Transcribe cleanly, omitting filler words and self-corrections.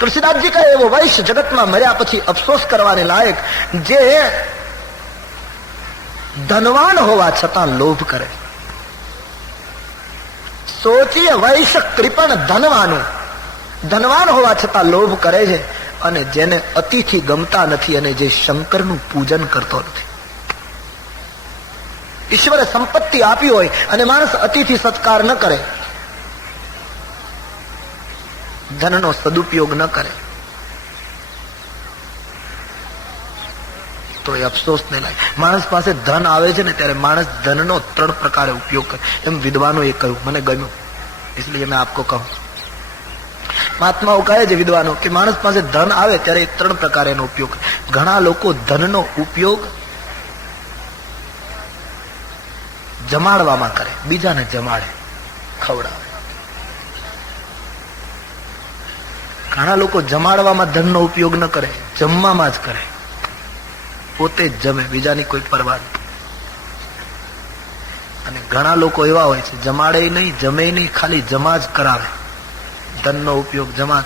તુલસીદાસજી કહે એવો વૈશ્ય જગતમાં મર્યા પછી અફસોસ કરવાને લાયક જે ધનવાન હોવા છતાં લોભ કરે. સોચીએ વૈશ્ય કૃપણ ધનવાનું, ધનવાન હોવા છતાં લોભ કરે છે, અને જેને અતિથિ ગમતા નથી અને જે શંકરનું પૂજન કરતો નથી. ઈશ્વરે સંપત્તિ આપી હોય અને માણસ અતિથિ સત્કાર ન કરે, ધનનો સદુપયોગ ન કરે, તો એ અફસોસ ને લાગે. માણસ પાસે ધન આવે છે ને ત્યારે માણસ ધનનો 3 પ્રકારે ઉપયોગ કરે. એમ વિદ્વાનોએ કહ્યું, મને ગમ્યું, इसलिए मैं आपको कहूं. મહાત્માઓ કહે છે વિદ્વાનો કે માણસ પાસે ધન આવે ત્યારે 3 પ્રકારે એનો ઉપયોગ કરે. ઘણા લોકો ધનનો ઉપયોગ જમાડવામાં કરે, બીજાને જમાડે, ખવડાવે. ઘણા લોકો જમાડવામાં ધનનો ઉપયોગ ન કરે, જમવામાં જ કરે, પોતે જ જમે, બીજાની કોઈ પરવા નહીં. અને ઘણા લોકો એવા હોય છે જમાડે નહીં, જમે નહીં, ખાલી જમા જ કરાવે, ધનનો ઉપયોગ જમા જ